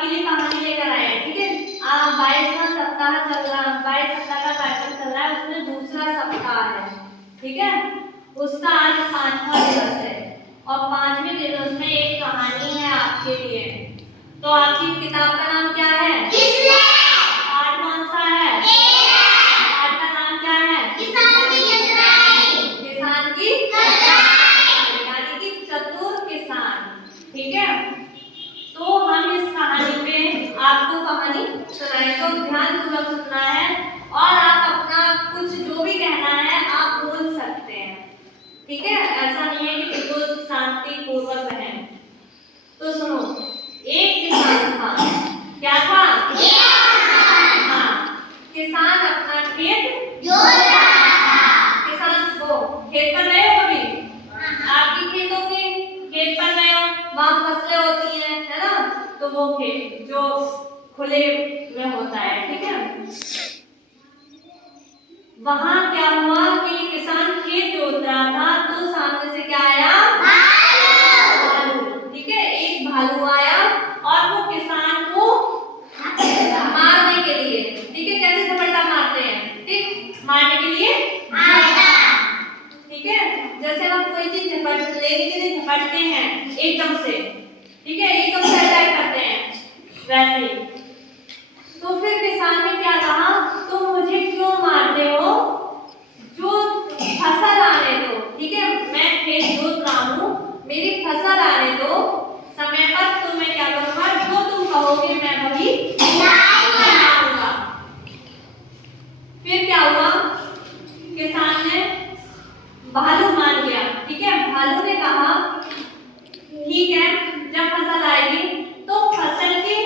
आपके लिए कहानी लेकर आए हैं, ठीक है। 22वां सप्ताह चल रहा, 22 सप्ताह का कार्यक्रम चल रहा है, उसमें दूसरा सप्ताह है, ठीक है। उसका आज 5वां दिवस है और 5वें दिवस में एक कहानी है आपके लिए। तो आपकी किताब का नाम क्या है? पाठ कौन सा है? पाठ का नाम क्या है? किसान की यानी कि चतुर किसान, ठीक है। तो हम इस कहानी में आपको कहानी सुनाएंगे, तो ध्यानपूर्वक सुनना है और आप अपना कुछ जो भी कहना है आप बोल सकते हैं, ठीक है। ऐसा नहीं है कि बिल्कुल शांतिपूर्वक रहे। तो सुनो, एक किसान था। क्या था? हाँ, किसान अपना खेत जोत रहा था। किसान को खेत पर गए हो कभी? आपकी खेतों के खेत पर गए हो, वहाँ फसलें होती हैं, है ना। तो वो खेत जो खुले में होता है, ठीक है। वहाँ क्या हुआ कि किसान खेत जोत रहा था, तो सामने से क्या आया? भालू, ठीक है। एक भालू आया और वो किसान को मारने के लिए, ठीक है, कैसे झपट्टा मारते हैं, ठीक, मारने के लिए ठीक है। जैसे हम कोई चीज लेने के लिए झपटते हैं एकदम से, ठीक है, एकदम से अटैक करते हैं, वैसे ही। तो फिर किसान ने क्या कहा, तुम मुझे क्यों मारते हो, जो फसल आने दो, ठीक है, मैं खेत जोत रहा हूँ, मेरी फसल आने दो, समय पर तो मैं क्या करूँगा, जो तुम कहोगे मैं वही करूँगा। फिर क्या हुआ, किसान ने भालू मान गया, ठीक है। भालू ने कहा ठीक है, जब फसल आएगी तो फसल के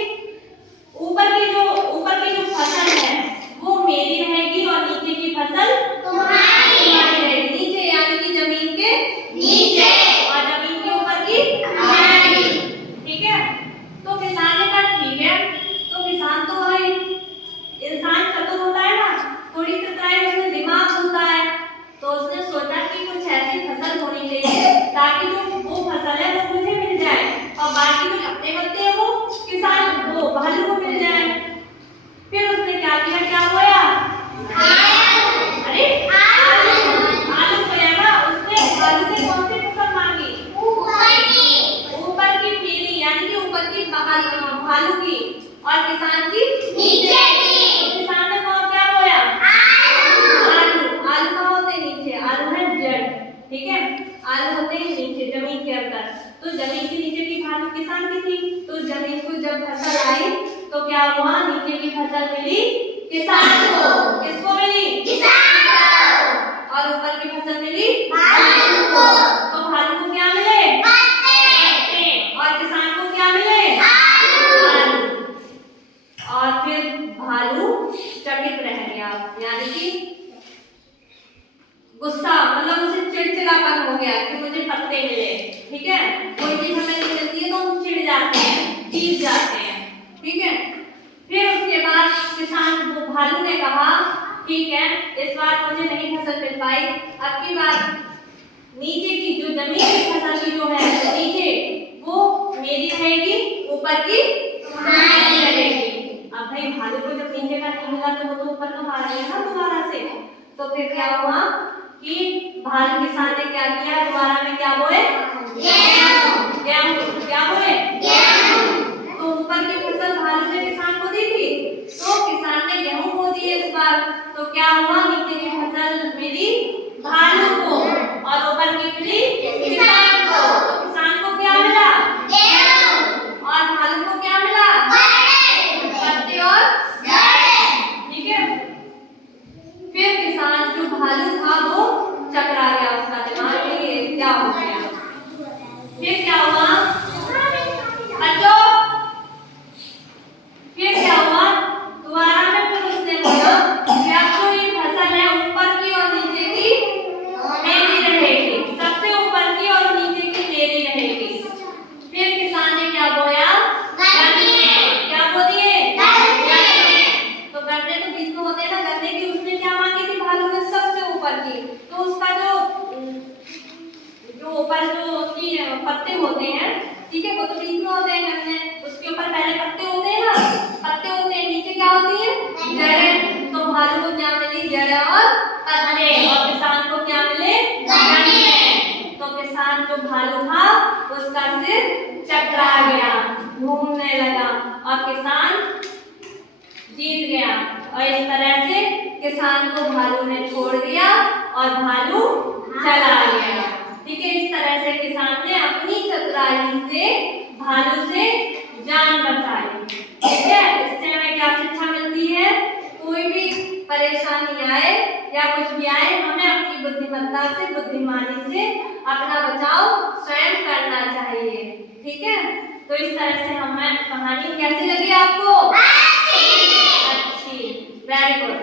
ऊपर की जो फसल है वो मेरी रहेगी और नीचे की फसल तुम्हारी रहेगी। नीचे यानी कि जमीन के नीचे और जमीन के ऊपर की हमारी, ठीक है। तो किसान ने कहा ठीक है। तो किसान तो भाई इंसान चतुर होता है ना, थोड़ी चतुराई उसमें दिमाग होता है। तो उसने सोचा कि कुछ ऐसी फसल होनी चाहिए ताकि जो वो फसल है वो मुझे मिल जाए और बाकी जो पत्ते पत्ते हैं वो किसान वो भालू को मिल जाए। फिर उसने क्या किया, क्या बोया? अरे आलू बोया ना उसने। भालू ने कौन सी फसल मांगी? ऊपर की पीली यानी कि ऊपर की भालू की और किसान की नीचे की। किसान ने क्या बोया? आलू कहाँ होते? नीचे। आलू है जड़, ठीक है, आलू होते हैं नीचे जमीन के अंदर। तो जमीन के नीचे की भालू किसान की थी। तो जमीन को जब फसल आई तो क्या हुआ, नीचे की फसल मिली किसान को। किसको मिली? किसान को। और ऊपर की फसल मिली भालू को। तो भालू को क्या मिले? पत्ते। और किसान को क्या मिले? आलू। और फिर भालू चकित रह गया, यानी कि गुस्सा, मतलब उसे चिड़चिड़ापन हो गया कि मुझे पत्ते मिले, ठीक है। कोई चीज हमें नहीं मिलती है तो हम चिढ़ जाते हैं, चीज जाते हैं, ठीक है। फिर उसके बाद किसान वो भालू ने कहा ठीक है, इस बार मुझे नहीं फसल मिल पाई, अब की बार नीचे की जो जमीन की फसल की जो है तो नीचे वो मेरी रहेगी, ऊपर की तुम्हारी रहेगी। अब भाई भालू को जब नीचे का नहीं मिला तो वो तो ऊपर तो मारेगा ना दोबारा से। तो फिर क्या हुआ कि भालू किसान ने क्या किया, दोबारा में क्या बोए? गेहूं। क्या बोए? तो ऊपर की फसल भालू ने किसान को दी थी, तो किसान ने गेहूं बो दिए इस बार। तो क्या हुआ, नीचे की फसल मिली भालू को और ऊपर की मिली किसान को। तो किसान को क्या मिला? गेहूं। और भालू को क्या मिला? पत्ते और जड़, ठीक है। फिर किसान जो भालू था वो चकरा गया, उसका दिमाग में क्या हो गया। फिर क्या हुआ, हटो। फिर क्या हुआ, दोबारा में फिर उसने बोला कि अब तो ये फसल है ऊपर की और नीचे की मेरी रहेगी, सबसे ऊपर की और नीचे की मेरी रहेगी। फिर किसान ने क्या बोया? गन्ने। क्या बो दिए? गन्ने। तो गन्ने तो बीच में होते हैं ना, गन्ने की उसने क्या मांगी थी भालू ने? सबसे ऊपर की। तो उसका जो ऊपर जो उसकी पत्ते पत्ते होते हैं, ठीक है, वो तो बीच में होते हैं कन्ने, उसके ऊपर पहले पत्ते होते हैं ना, पत्ते होते हैं, नीचे क्या होती है, जड़ें। तो भालू को क्या मिली, जड़ें और पत्ते, और किसान को क्या मिले, गन्ने। तो किसान जो भालू था उसका सिर चकरा गया, घूमने लगा, और किसान जीत गया। और इस तरह से किसान को भालू ने छोड़ दिया और भालू चला गया। ठीक है, इस तरह से किसान ने अपनी चतुराई से भालू से जान बचाई। ठीक है, इससे हमें क्या शिक्षा मिलती है, कोई भी परेशानी आए या कुछ भी आए, हमें अपनी बुद्धिमत्ता से, बुद्धिमानी से अपना बचाव स्वयं करना चाहिए। ठीक है, तो इस तरह से हमें कहानी कैसी लगी आपको, अच्छी, वेरी गुड।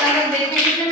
चलो देखते हैं।